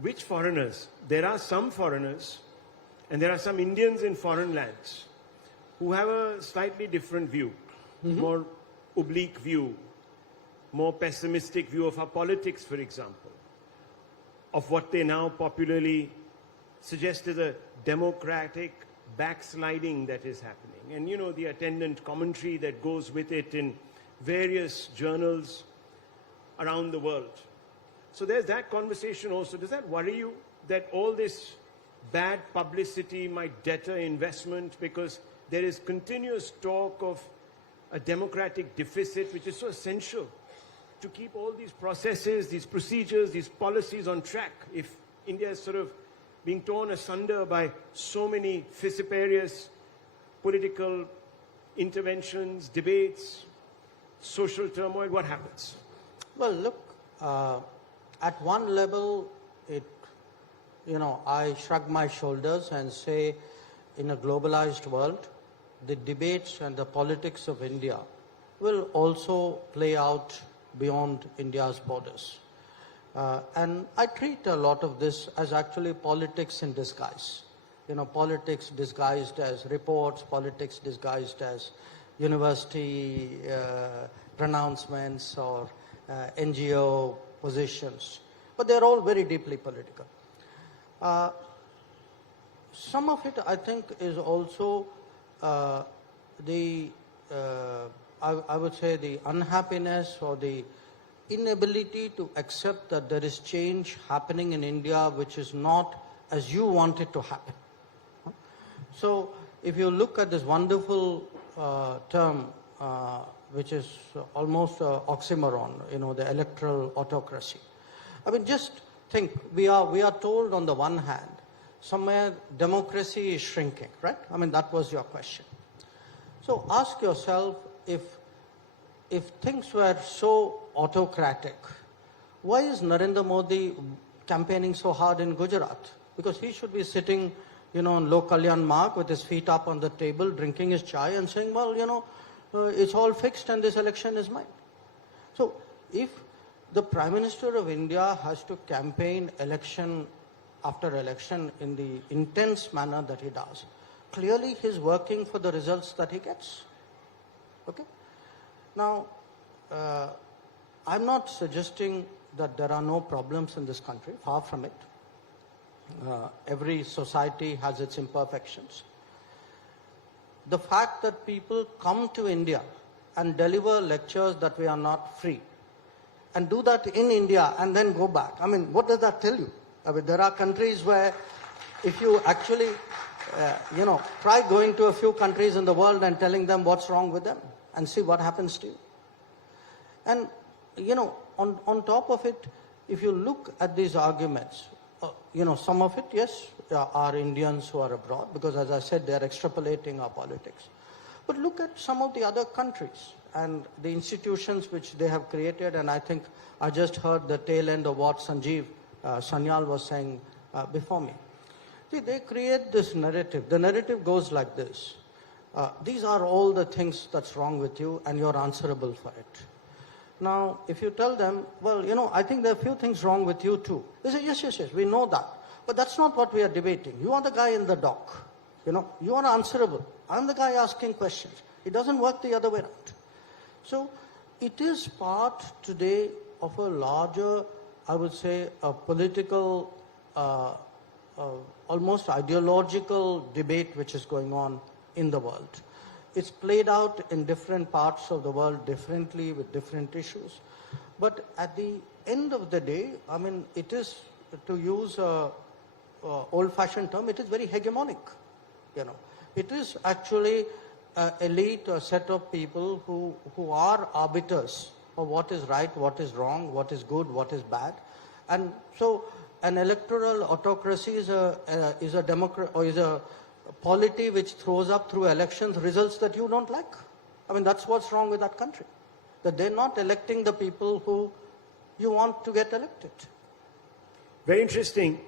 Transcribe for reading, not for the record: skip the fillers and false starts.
which foreigners, there are some foreigners and there are some Indians in foreign lands who have a slightly different view, more oblique view, more pessimistic view of our politics, for example, of what they now popularly suggest is a democratic backsliding that is happening. And you know, the attendant commentary that goes with it in various journals around the world. So there's that conversation also. Does that worry you that all this bad publicity might deter investment because there is continuous talk of a democratic deficit, which is so essential to keep all these processes, these procedures, these policies on track? If India is sort of being torn asunder by so many vociferous political interventions, debates, social turmoil, what happens? Well, look, at one level, I shrug my shoulders and say, in a globalized world, the debates and the politics of India will also play out beyond India's borders. And I treat a lot of this as actually politics in disguise. Politics disguised as reports, politics disguised as university pronouncements or NGO positions. But they're all very deeply political. Some of it, I think, is also I would say the unhappiness or the inability to accept that there is change happening in India which is not as you want it to happen. So if you look at this wonderful term which is almost an oxymoron, the electoral autocracy. I mean, just think, we are told on the one hand, somewhere democracy is shrinking, right? I mean, that was your question. So ask yourself, if things were so autocratic, why is Narendra Modi campaigning so hard in Gujarat? Because he should be sitting, on Lok Kalyan Marg with his feet up on the table, drinking his chai and saying, well, it's all fixed and this election is mine. So if the Prime Minister of India has to campaign election after election in the intense manner that he does, clearly he's working for the results that he gets. Okay? Now, I'm not suggesting that there are no problems in this country, far from it. Every society has its imperfections. The fact that people come to India and deliver lectures that we are not free, and do that in India and then go back, I mean, what does that tell you? I mean, there are countries where if you actually, try going to a few countries in the world and telling them what's wrong with them and see what happens to you. And, on top of it, if you look at these arguments, some of it, yes, are Indians who are abroad, because as I said, they are extrapolating our politics. But look at some of the other countries and the institutions which they have created, and I think I just heard the tail end of what Sanjeev Sanyal was saying before me. See, they create this narrative. The narrative goes like this. These are all the things that's wrong with you and you're answerable for it. Now, if you tell them, well, I think there are a few things wrong with you too. They say, yes, we know that. But that's not what we are debating. You are the guy in the dock. You are answerable. I'm the guy asking questions. It doesn't work the other way around. So, it is part today of a larger, I would say, a political, almost ideological debate which is going on in the world. It's played out in different parts of the world differently with different issues. But at the end of the day, I mean, it is, to use an old-fashioned term, it is very hegemonic. It is actually an elite, a set of people who are arbiters of what is right, what is wrong, what is good, what is bad. And so an electoral autocracy is a polity which throws up through elections results that you don't like. I mean, that's what's wrong with that country. That they're not electing the people who you want to get elected. Very interesting.